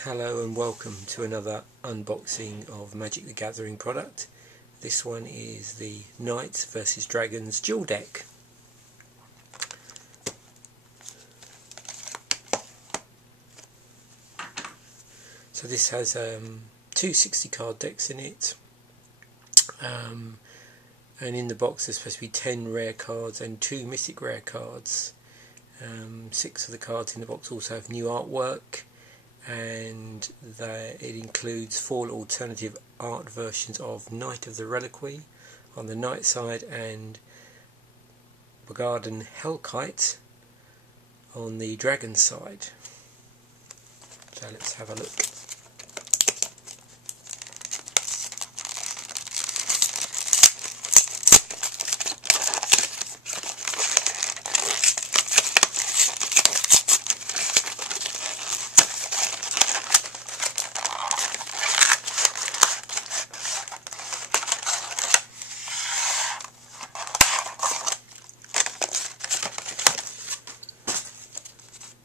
Hello and welcome to another unboxing of Magic the Gathering product. This one is the Knights vs Dragons dual deck. So this has two 60 card decks in it, and in the box there's supposed to be 10 rare cards and 2 mythic rare cards. 6 of the cards in the box also have new artwork, and it includes 4 alternative art versions of Knight of the Reliquary on the Knight side and Bogardan Hellkite on the Dragon side. So let's have a look.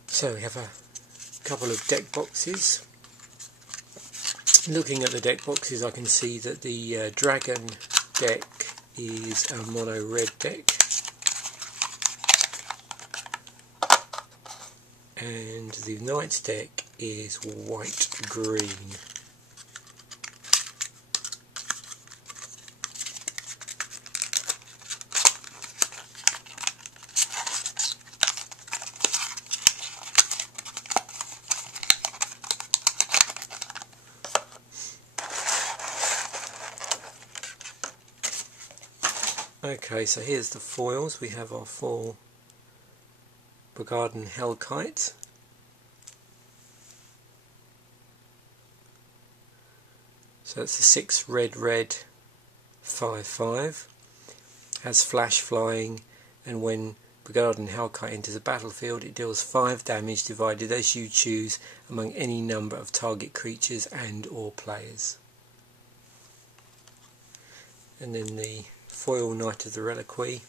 So we have a couple of deck boxes. Looking at the deck boxes, I can see that the Dragon deck is a mono red deck, and the Knights deck is white green. Okay, so here's the foils. We have our 4 Bogardan Hellkite. So it's a 6 red 5/5. Has flash flying, and when Bogardan Hellkite enters a battlefield it deals 5 damage divided as you choose among any number of target creatures and or players. And then the foil Knight of the Reliquary,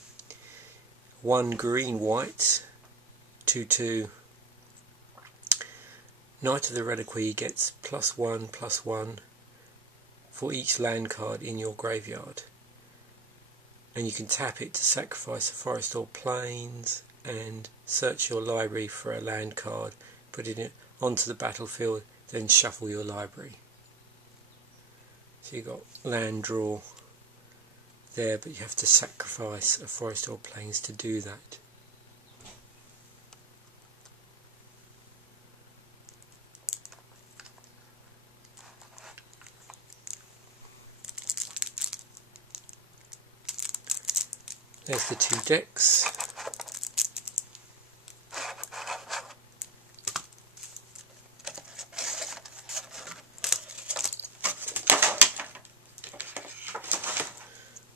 1 green white 2/2. Knight of the Reliquary gets +1/+1 for each land card in your graveyard, and you can tap it to sacrifice a forest or plains and search your library for a land card, put it onto the battlefield, then shuffle your library. So you've got land draw there, but you have to sacrifice a forest or plains to do that. There's the 2 decks.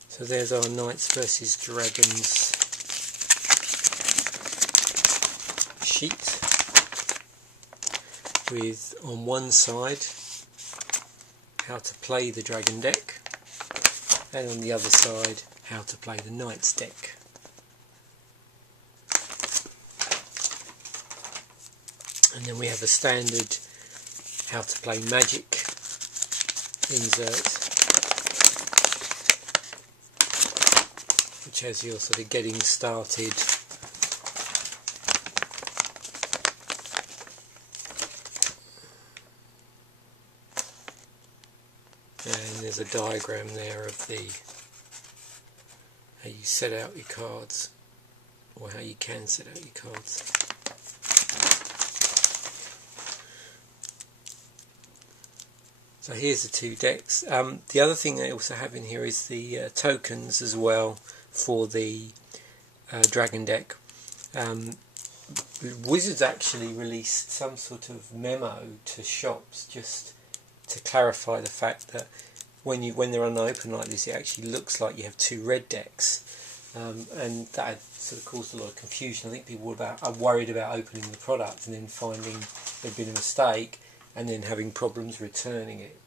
So there's our Knights vs Dragons sheet, with on one side how to play the Dragon deck, and on the other side how to play the Knights deck. And then we have a standard how to play Magic insert, which has your sort of getting started and there's a diagram there of how you set out your cards, or how you can set out your cards. So here's the 2 decks. The other thing they also have in here is the tokens as well for the Dragon deck. Wizards actually released some sort of memo to shops just to clarify the fact that when they're unopened like this, it actually looks like you have 2 red decks, and that had sort of caused a lot of confusion. I think people are worried about opening the product and then finding there'd been a mistake and then having problems returning it.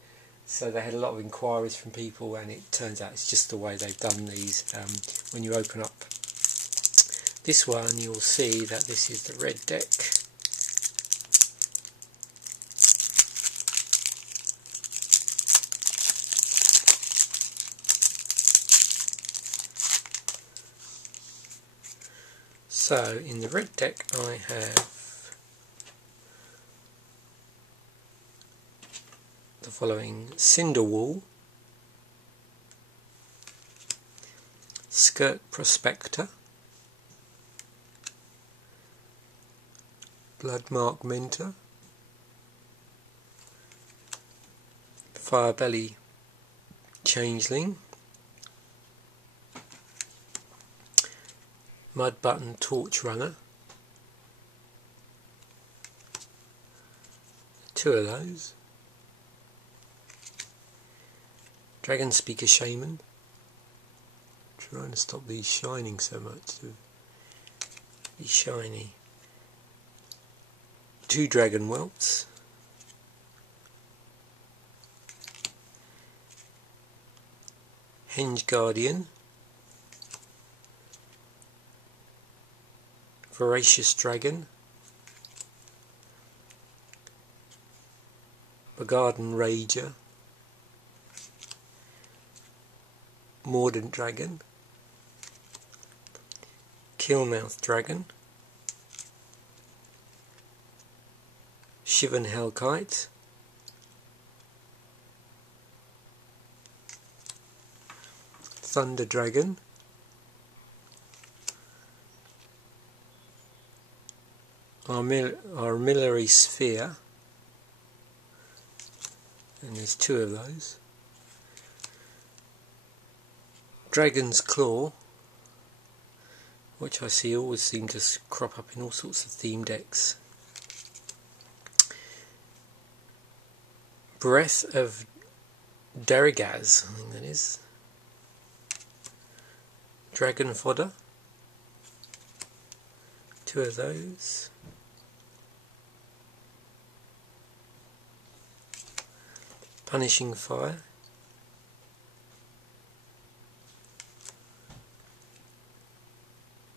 So they had a lot of inquiries from people, and it turns out it's just the way they've done these. When you open up this one, you'll see that this is the red deck, So in the red deck I have the following: Cinderwall, Skirt Prospector, Bloodmark Mentor, Firebelly Changeling, Mudbutton Torch Runner, two of those, Dragon Speaker Shaman, trying to stop these shining so much, to be shiny, two Dragon Whelps, Henge Guardian, Voracious Dragon, Bogardan Rager, Mordant Dragon, Killmouth Dragon, Shivan Hellkite, Thunder Dragon, Armillary Sphere, and there's two of those, Dragon's Claw, which I see always seem to crop up in all sorts of theme decks, Breath of Darigaz, I think that is, Dragon Fodder, two of those, Punishing Fire,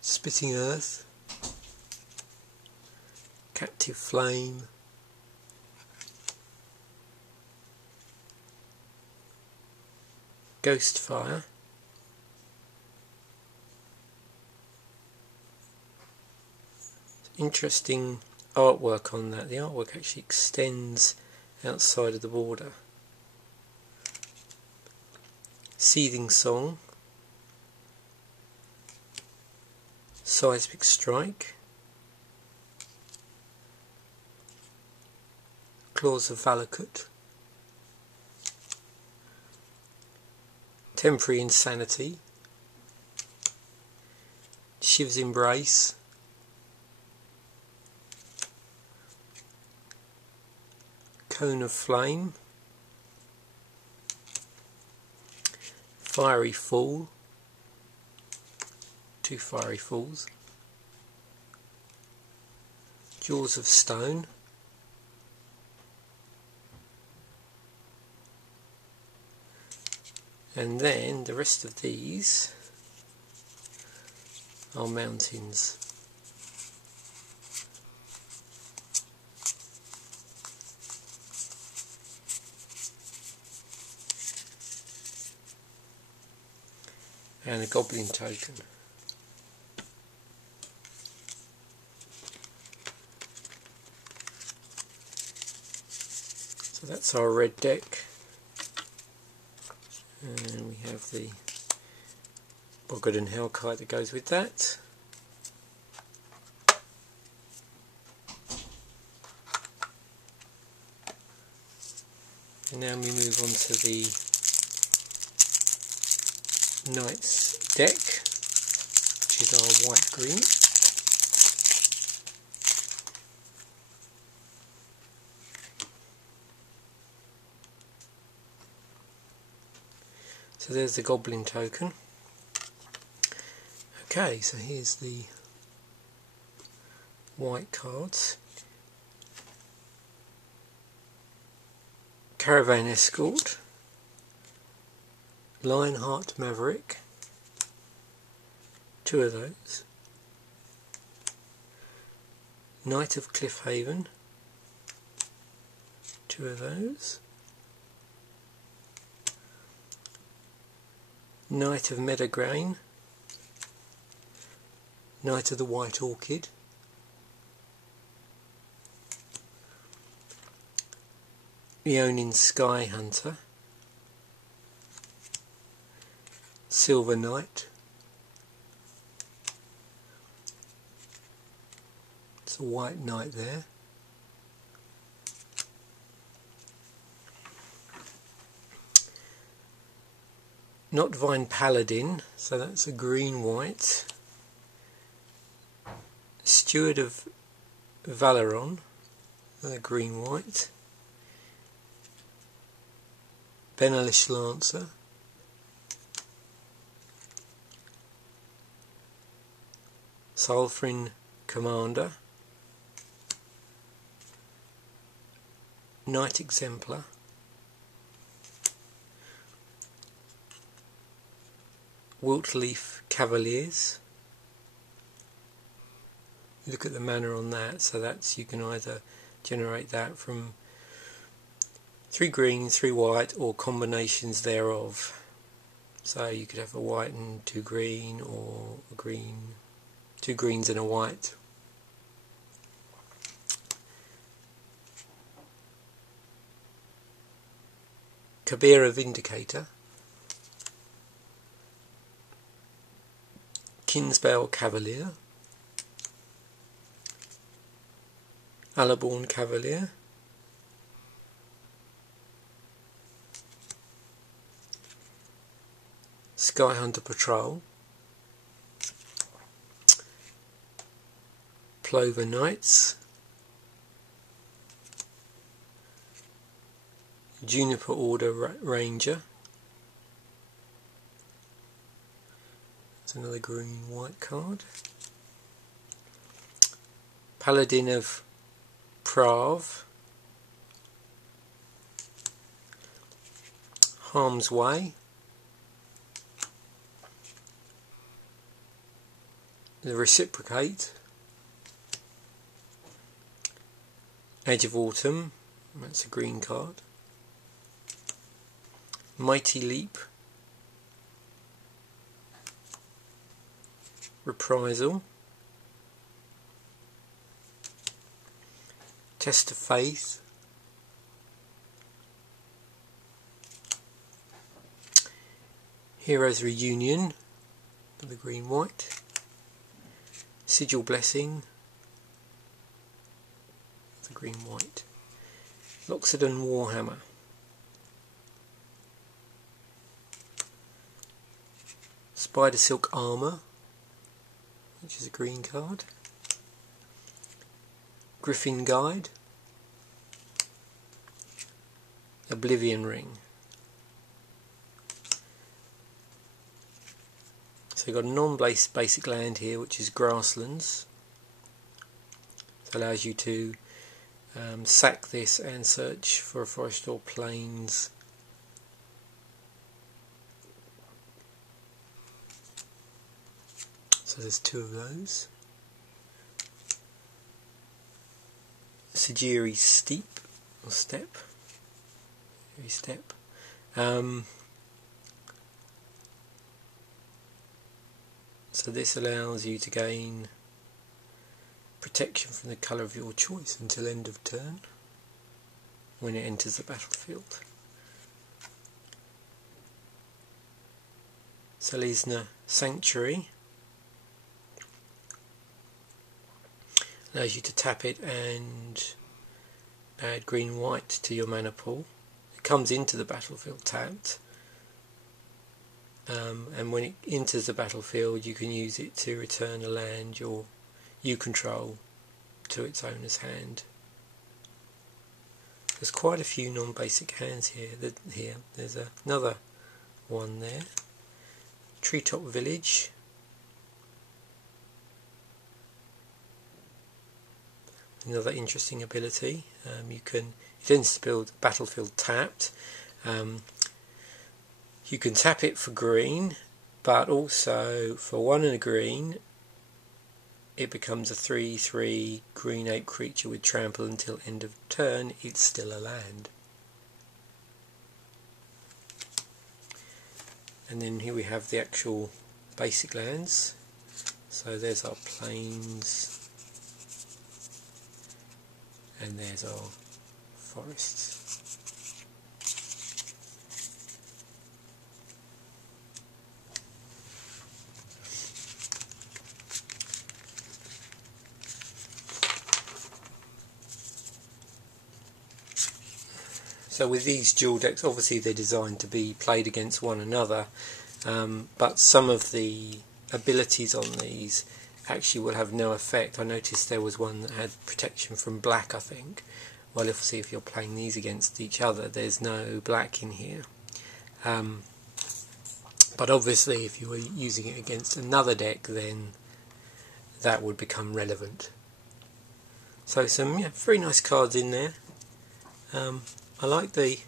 Spitting Earth, Captive Flame, Ghost Fire, interesting artwork on that. The artwork actually extends outside of the border. Seething Song, Seismic Strike, Claws of Valakut, Temporary Insanity, Shiv's Embrace, Cone of Flame, Fiery Fall, two Fiery Falls, Jaws of Stone, and then the rest of these are mountains. And a Goblin token. So that's our red deck, and we have the Bogardan Hellkite that goes with that. And now we move on to the Knight's deck, which is our white-green. So there's the Goblin token. Okay, so here's the white cards. Caravan Escort, Lionheart Maverick, two of those, Knight of Cliffhaven, two of those, Knight of Meadowgrain, Knight of the White Orchid, Leonin Sky Hunter, Silver Knight, it's a white knight there, Notvine Paladin, so that's a green-white, Steward of Valeron, another green-white, Benalish Lancer, Sulfurin Commander, Knight Exemplar, Wiltleaf Cavaliers. Look at the mana on that, so that's, you can either generate that from 3 green, 3 white, or combinations thereof. So you could have a white and 2 green, or a green, 2 greens and a white. Kabira Vindicator, Kinsbale Cavalier, Alaborn Cavalier, Sky Hunter Patrol, Plover Knights, Juniper Order Ranger, that's another green-white card, Paladin of Prav, Harm's Way, the Reciprocate, Edge of Autumn, that's a green card, Mighty Leap, Reprisal, Test of Faith, Heroes Reunion, with the green-white, Sigil Blessing, the green-white, Loxodon Warhammer, Spider Silk Armour, which is a green card, Griffin Guide, Oblivion Ring. So you've got a non-basic land here, which is Grasslands. It allows you to sack this and search for a forest or plains. So there's 2 of those. Sigiri Steep, or Step. Step. So this allows you to gain protection from the colour of your choice until end of turn when it enters the battlefield. Selesnya Sanctuary allows you to tap it and add green-white to your mana pool. It comes into the battlefield tapped, and when it enters the battlefield you can use it to return a land you control to its owner's hand. There's quite a few non-basic hands here. There's another one there. Treetops Village. Another interesting ability. You tend to build battlefield tapped. You can tap it for green, but also for 1 and a green it becomes a 3/3 green ape creature with trample until end of turn. It's still a land. And then here we have the actual basic lands. So there's our plains, and there's our forests. So with these dual decks, obviously they're designed to be played against one another, but some of the abilities on these actually will have no effect. I noticed there was one that had protection from black, I think. Well, if you're playing these against each other, there's no black in here. But obviously if you were using it against another deck, then that would become relevant. So some very nice cards in there. I like the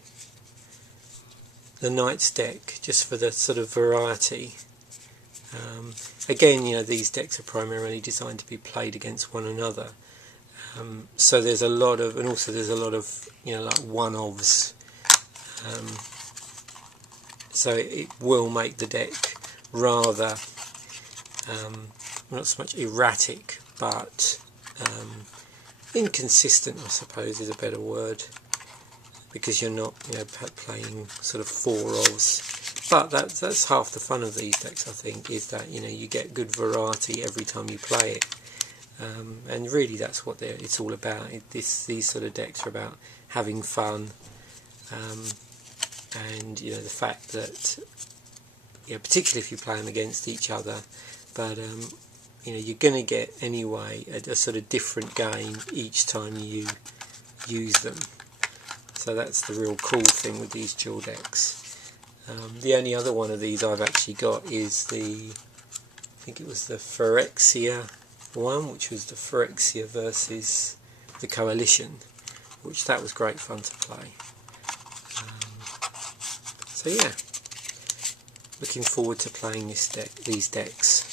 Knights deck just for the sort of variety. Again, these decks are primarily designed to be played against one another. So there's a lot of, and also there's a lot of, like one-offs. So it will make the deck rather, not so much erratic, but inconsistent, I suppose is a better word. Because you're not playing sort of four-ofs. But that's half the fun of these decks, I think, is that you get good variety every time you play it. And really that's what it's all about. These sort of decks are about having fun, and the fact that particularly if you play them against each other, but you're going to get anyway a sort of different game each time you use them. So that's the real cool thing with these dual decks. The only other one of these I've actually got is I think it was the Phyrexia one, which was the Phyrexia versus the Coalition, which that was great fun to play. So yeah, looking forward to playing these decks.